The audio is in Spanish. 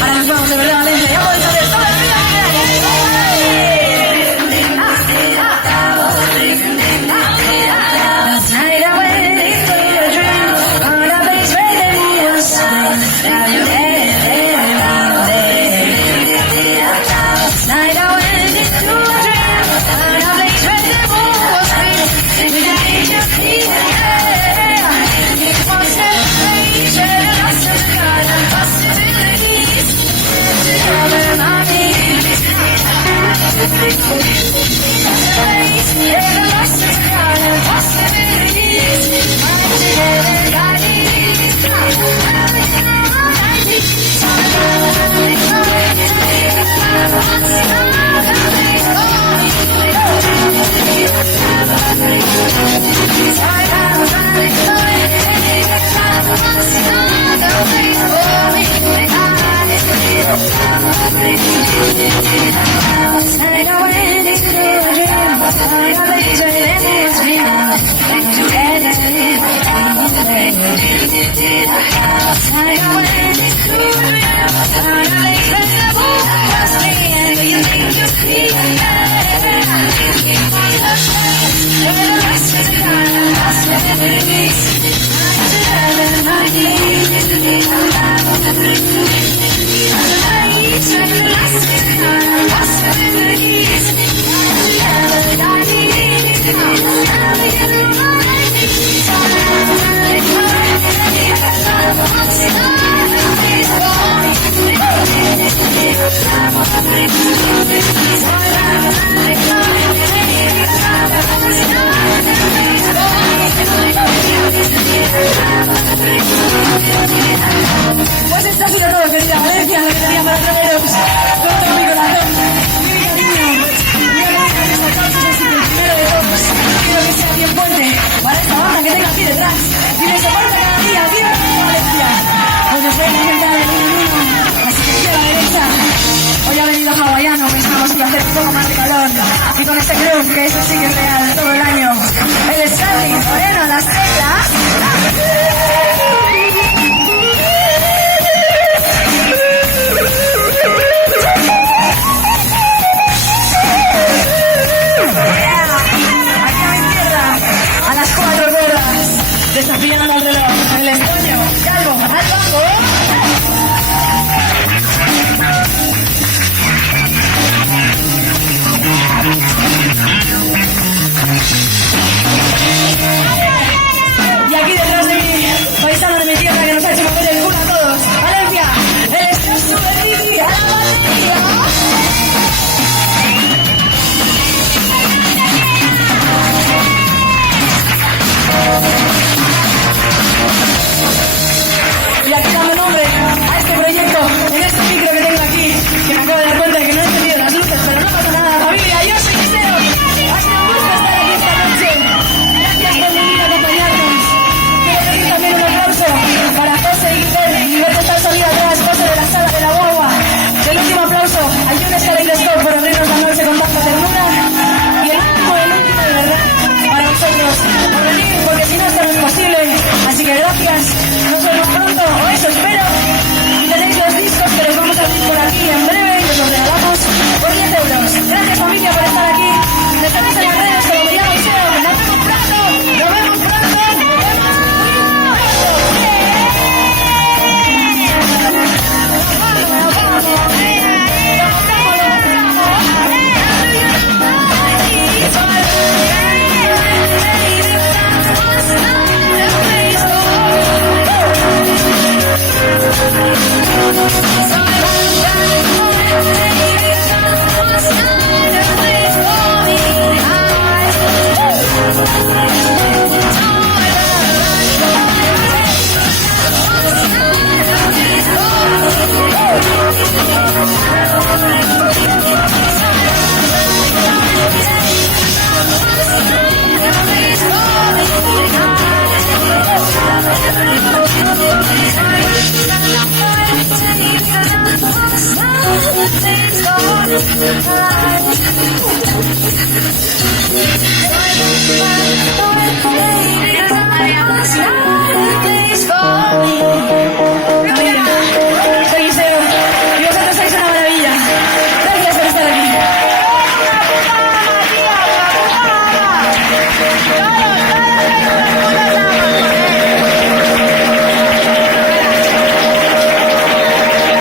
Ahora nos vamos de verdad, Valencia. Ya podéis hacer toda la vida Pues esto ha sido todo, querida Valencia, lo que tenía para traeros con todo mi corazón, mi cariño, mi alegría, mis aplausos, así que el primero de todos, quiero que sea bien fuerte para esta banda que tengo aquí detrás, y me soporta cada día, ¡viva Valencia! Hoy nos voy a intentar el 1-1, así que estoy a la derecha, hoy ha venido hawaiano, pensamos que iba a hacer un poco más de calor, y con este club, que eso sí que es real, todo el año, el Sandy Moreno, las teclas, desafiando al reloj, el escoño, calvo, al banco. Y aquí detrás de mí, paisano de mi tierra que nos ha hecho mover el culo a todos. Valencia, el exceso de Ricky a la batería. It's not a place for